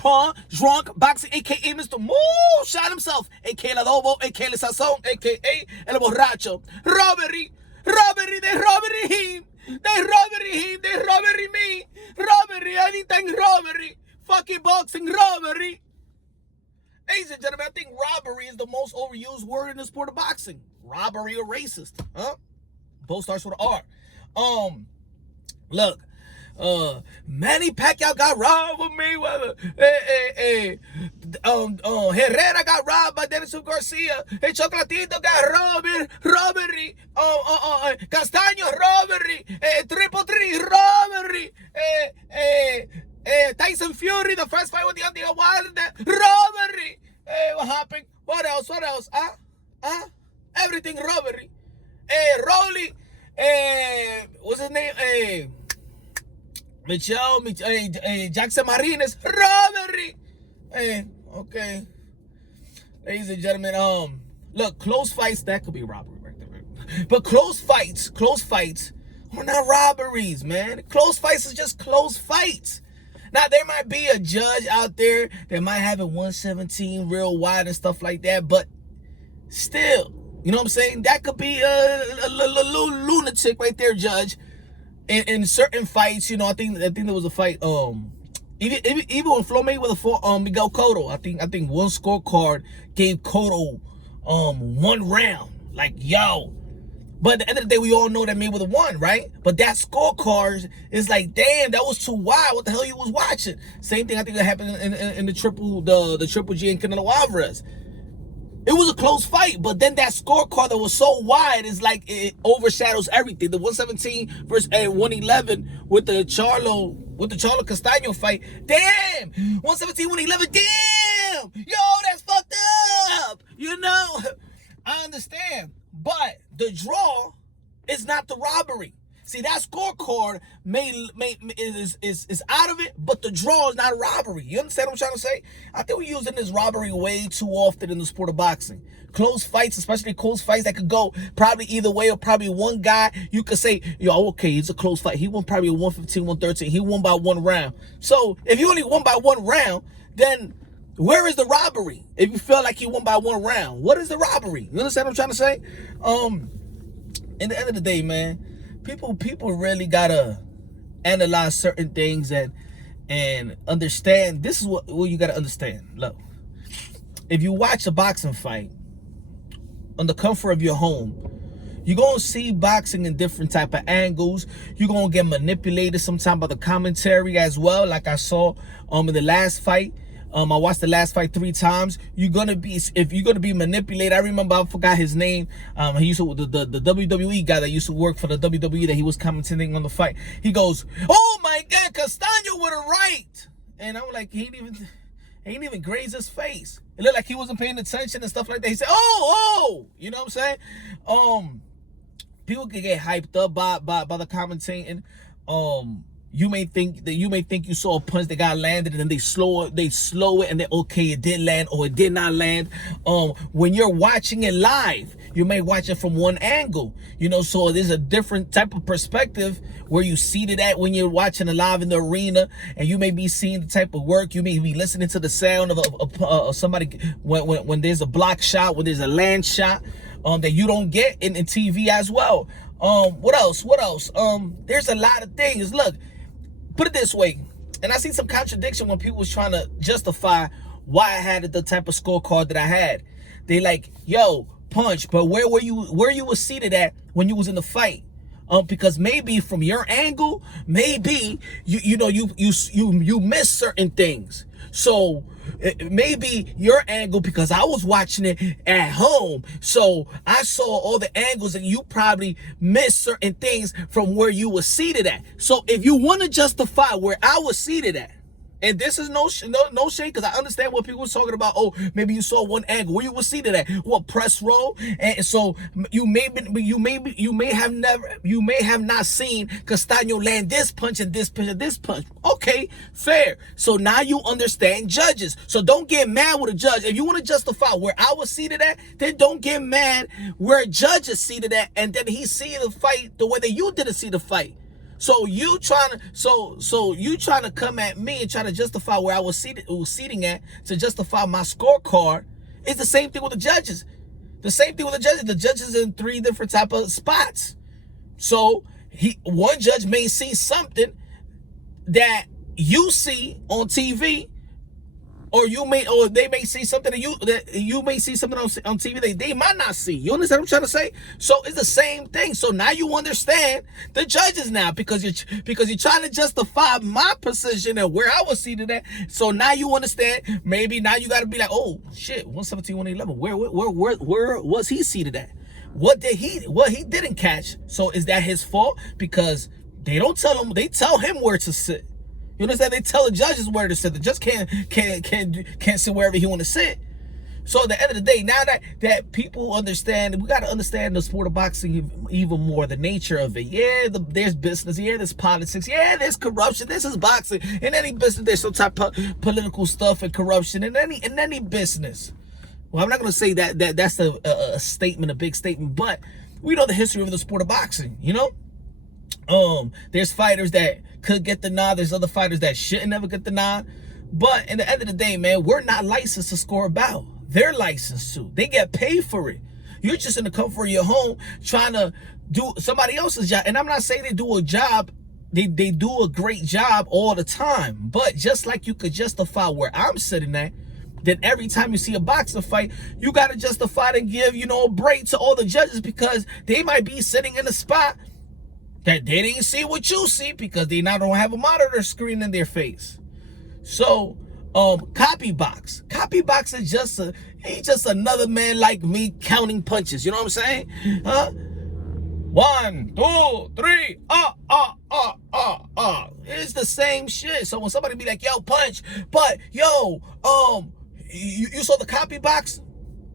Pawn, Drunk, Boxing, a.k.a. Mr. Moo shot himself, a.k.a. El Adobo, a.k.a. El Sazón, a.k.a. El Borracho. Robbery, they robbery him. They robbery him, they robbery me. Robbery, anything robbery. Fucking boxing robbery. Ladies and gentlemen, I think robbery is the most overused word in the sport of boxing. Robbery or racist, huh? Both starts with an R. Look, Manny Pacquiao got robbed with Mayweather. Herrera got robbed by Dennis Garcia. Hey, Chocolatito got robbery. Castaño robbery. Triple Three robbery. Tyson Fury, the first fight with the Antigua Wilder, robbery. What happened? What else? Everything robbery. Rolly, what's his name? Jackson Martinez, robbery. Okay. Ladies and gentlemen, look, close fights, that could be robbery right there. Right? But close fights are not robberies, man. Close fights is just close fights. Now, there might be a judge out there that might have a 117 real wide and stuff like that, but still, you know what I'm saying? That could be a little lunatic right there, judge. In certain fights, you know, I think there was a fight, even when Flo Mayweather fought Miguel Cotto, I think one scorecard gave Cotto 1 round. Like, yo. But at the end of the day, we all know that Mayweather won, right? But that scorecard is like, damn, that was too wide. What the hell you was watching? Same thing I think that happened in the Triple G and Canelo Alvarez. It was a close fight, but then that scorecard that was so wide is like it overshadows everything. The 117 versus 111 with the Charlo Castaño fight. Damn, 117, 111. Damn, yo, that's fucked up. You know, I understand. But the draw is not the robbery. See, that scorecard is out of it, but the draw is not a robbery. You understand what I'm trying to say? I think we're using this robbery way too often in the sport of boxing. Close fights, especially close fights that could go probably either way, or probably one guy, you could say, yo, okay, it's a close fight. He won probably a 115, 113. He won by 1 round. So if you only won by 1 round, then where is the robbery? If you feel like you won by 1 round, what is the robbery? You understand what I'm trying to say? In the end of the day, man, people really gotta analyze certain things and understand. This is what you gotta understand. Look, if you watch a boxing fight on the comfort of your home, you're gonna see boxing in different type of angles. You're gonna get manipulated sometimes by the commentary as well, like I saw in the last fight. I watched the last fight 3 times. If you're gonna be manipulated, I remember, I forgot his name. He used to, the WWE guy that used to work for the WWE, that he was commentating on the fight. He goes, "Oh my God, Castaño with a right," and I'm like, he ain't even grazed his face. It looked like he wasn't paying attention and stuff like that. He said, "Oh," you know what I'm saying? People can get hyped up by the commentating. You may think you saw a punch that got landed, and then they slow it, and then okay, it did land or it did not land. When you're watching it live, you may watch it from one angle, you know, so there's a different type of perspective where you see it at when you're watching it live in the arena, and you may be seeing the type of work, you may be listening to the sound of somebody when there's a block shot, when there's a land shot, that you don't get in TV as well. What else? There's a lot of things. Look, put it this way, and I see some contradiction when people was trying to justify why I had the type of scorecard that I had. They like, yo, Punch, but where you was seated at when you was in the fight? Because maybe from your angle, maybe you missed certain things. So maybe your angle, because I was watching it at home, so I saw all the angles, and you probably missed certain things from where you were seated at. So if you want to justify where I was seated at, and this is no shade, because I understand what people were talking about. Oh, maybe you saw one angle where you were seated at, what, press row, and so you may have not seen Castaño land this punch and this punch and this punch. Okay, fair. So now you understand judges. So don't get mad with a judge. If you want to justify where I was seated at, then don't get mad where a judge is seated at, and then he's seeing the fight the way that you didn't see the fight. So you trying to come at me and try to justify where I was seating at to justify my scorecard. It's the same thing with the judges. The same thing with the judges. The judges in 3 different type of spots. So one judge may see something that you see on TV, or they may see something that you may see something on TV that they might not see. You understand what I'm trying to say? So it's the same thing. So now you understand the judges now, because you're trying to justify my position and where I was seated at. So now you understand. Maybe now you got to be like, oh shit, 117, 111. Where was he seated at? What he didn't catch? So is that his fault? Because they don't tell him. They tell him where to sit. You understand? They tell the judges where to sit. The judge can't sit wherever he want to sit. So at the end of the day, now that people understand, we got to understand the sport of boxing even more, the nature of it. Yeah, there's business. Yeah, there's politics. Yeah, there's corruption. This is boxing. In any business, there's some type of political stuff and corruption in any business. Well, I'm not going to say that's a statement, a big statement, but we know the history of the sport of boxing, you know? There's fighters that could get the nod. There's other fighters that shouldn't never get the nod. But in the end of the day, man, we're not licensed to score a bout. They're licensed to. They get paid for it. You're just in the comfort of your home trying to do somebody else's job. And I'm not saying they do a job. They do a great job all the time. But just like you could justify where I'm sitting at, then every time you see a boxing fight, you got to justify and give, a break to all the judges, because they might be sitting in a spot that they didn't see what you see, because they now don't have a monitor screen in their face. So, copy box is he's just another man like me counting punches. You know what I'm saying? Huh? 1, 2, 3, It's the same shit. So when somebody be like, yo, punch, but yo, you saw the copy box?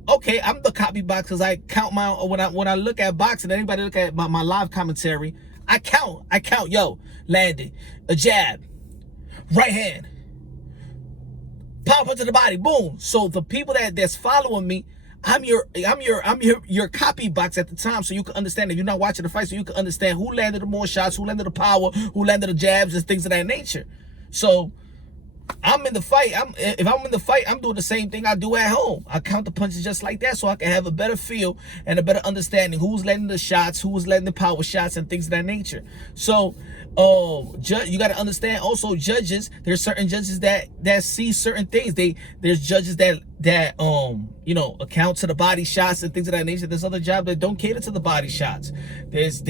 Okay, I'm the copy box because I count when I look at boxing, anybody look at my live commentary, I count, yo, landed, a jab, right hand, pound punch to the body, boom. So the people that's following me, I'm your copy box at the time, so you can understand that you're not watching the fight, so you can understand who landed the more shots, who landed the power, who landed the jabs, and things of that nature. So I'm in the fight. If I'm in the fight, I'm doing the same thing I do at home. I count the punches just like that, so I can have a better feel and a better understanding who's landing the shots, who's landing the power shots, and things of that nature. So, you got to understand also judges. There's certain judges that see certain things. There's judges that account to the body shots and things of that nature. There's other jobs that don't cater to the body shots. There's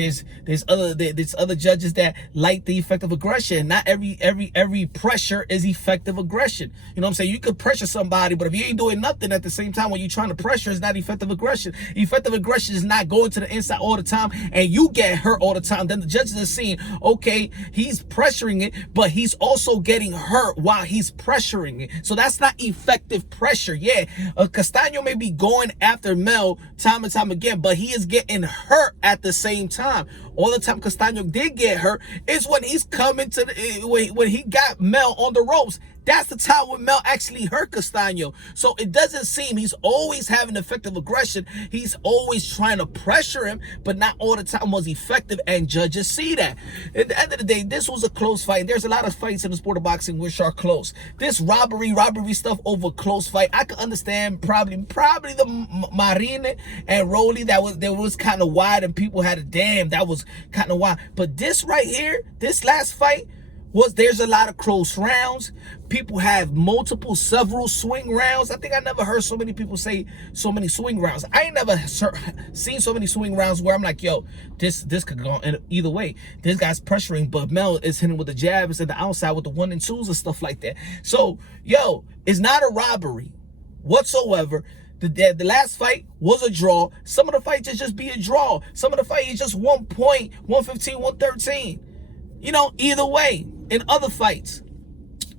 other judges that like the effective aggression. Not every pressure is effective aggression. You know what I'm saying? You could pressure somebody, but if you ain't doing nothing at the same time when you're trying to pressure, it's not effective aggression. Effective aggression is not going to the inside all the time and you get hurt all the time. Then the judges are seeing, okay, he's pressuring it, but he's also getting hurt while he's pressuring it. So that's not effective pressure. Yeah, Castano may be going after Mel time and time again, but he is getting hurt at the same time. All the time Castano did get hurt is when he's coming to when he got Mel on the ropes. That's the time when Mel actually hurt Castano. So it doesn't seem he's always having effective aggression. He's always trying to pressure him, but not all the time was effective, and judges see that. At the end of the day, this was a close fight. There's a lot of fights in the sport of boxing which are close. This robbery stuff over close fight, I could understand probably the Marine and Rolly that was kind of wide and people had a damn, that was kind of wide. But this right here, this last fight, there's a lot of close rounds. People have several swing rounds. I think I never heard so many people say so many swing rounds. I ain't never seen so many swing rounds where I'm like, yo, this could go either way. This guy's pressuring, but Mel is hitting with the jabs and the outside with the 1 and 2s and stuff like that. So, yo, it's not a robbery whatsoever. The last fight was a draw. Some of the fights just be a draw. Some of the fight is just 1 point, 115, 113. Either way. In other fights,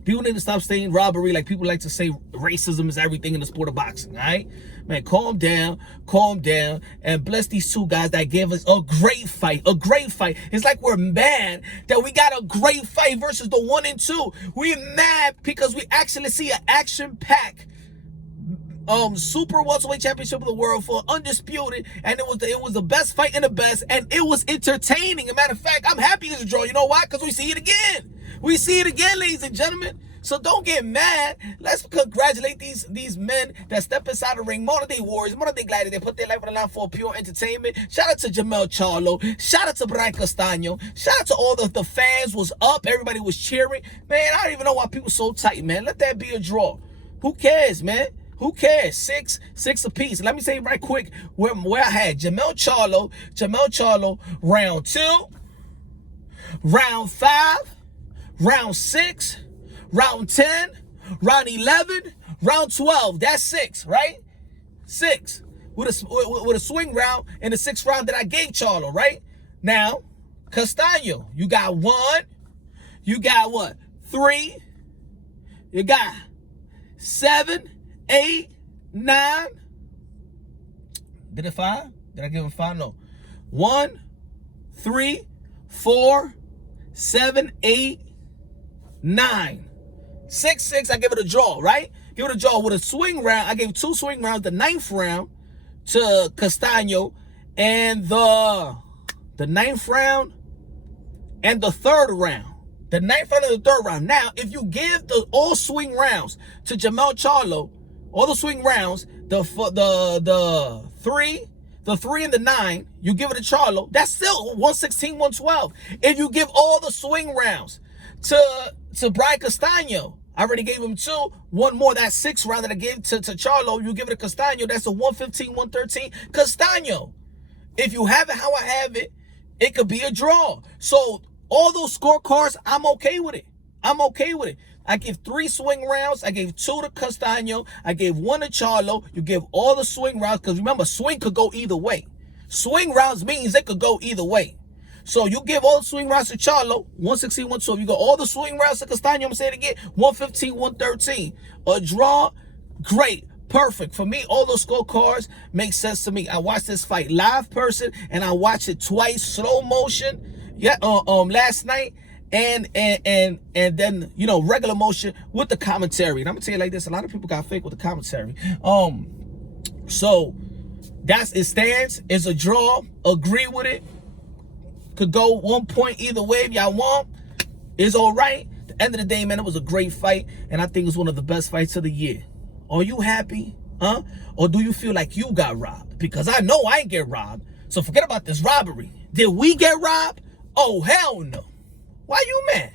people need to stop saying robbery. Like people like to say racism is everything in the sport of boxing, all right? Man, calm down, and bless these two guys that gave us a great fight, It's like we're mad that we got a great fight versus the 1 and 2. We're mad because we actually see an action-packed super welterweight championship of the world for undisputed, and it was the best fight in the best, and it was entertaining. As a matter of fact, I'm happy it's a draw. You know why? Because we see it again. We see it again, ladies and gentlemen. So don't get mad. Let's congratulate these men that step inside the ring. Modern day warriors, modern day gladiators. They put their life on the line for pure entertainment. Shout out to Jermell Charlo. Shout out to Brian Castano. Shout out to all the fans was up. Everybody was cheering. Man, I don't even know why people so tight, man. Let that be a draw. Who cares, man? Who cares? Six apiece. Let me say right quick where I had Jermell Charlo, round 2, round 5, round 6, round 10, round 11, round 12. That's 6, right? 6. With a swing round in the 6th round that I gave Charlo, right? Now, Castano, you got 1, you got what? 3, you got 7, 8, 9. Did it 5? Did I give him 5? No. 1, 3, 4, 7, 8, 9. 6, I give it a draw, right? Give it a draw with a swing round. I gave 2 swing rounds. The 9th round to Castano, and the 9th round and the 3rd round. The 9th round and the 3rd round. Now, if you give all swing rounds to Jermell Charlo, all the swing rounds, the 3 and the 9, you give it to Charlo, that's still 116, 112. If you give all the swing rounds to Brian Castano, I already gave him 2. 1 more, that 6th round that I gave to Charlo, you give it to Castano, that's a 115, 113. Castano, if you have it how I have it, it could be a draw. So all those scorecards, I'm okay with it. I'm okay with it. I give 3 swing rounds. I gave 2 to Castano. I gave 1 to Charlo. You give all the swing rounds, because remember, swing could go either way. Swing rounds means it could go either way. So you give all the swing rounds to Charlo, 116, 112. You got all the swing rounds to Castano, I'm going to say it again, 115, 113. A draw, great, perfect. For me, all those scorecards make sense to me. I watched this fight live person, and I watched it twice, slow motion, last night, and then, you know, regular motion with the commentary. And I'm going to tell you like this, a lot of people got fake with the commentary. So that's it stands. It's a draw. Agree with it. Could go 1 point either way if y'all want. It's all right. At the end of the day, man, it was a great fight, and I think it's one of the best fights of the year. Are you happy? Huh? Or do you feel like you got robbed? Because I know I ain't get robbed. So forget about this robbery. Did we get robbed? Oh, hell no. Why you mad?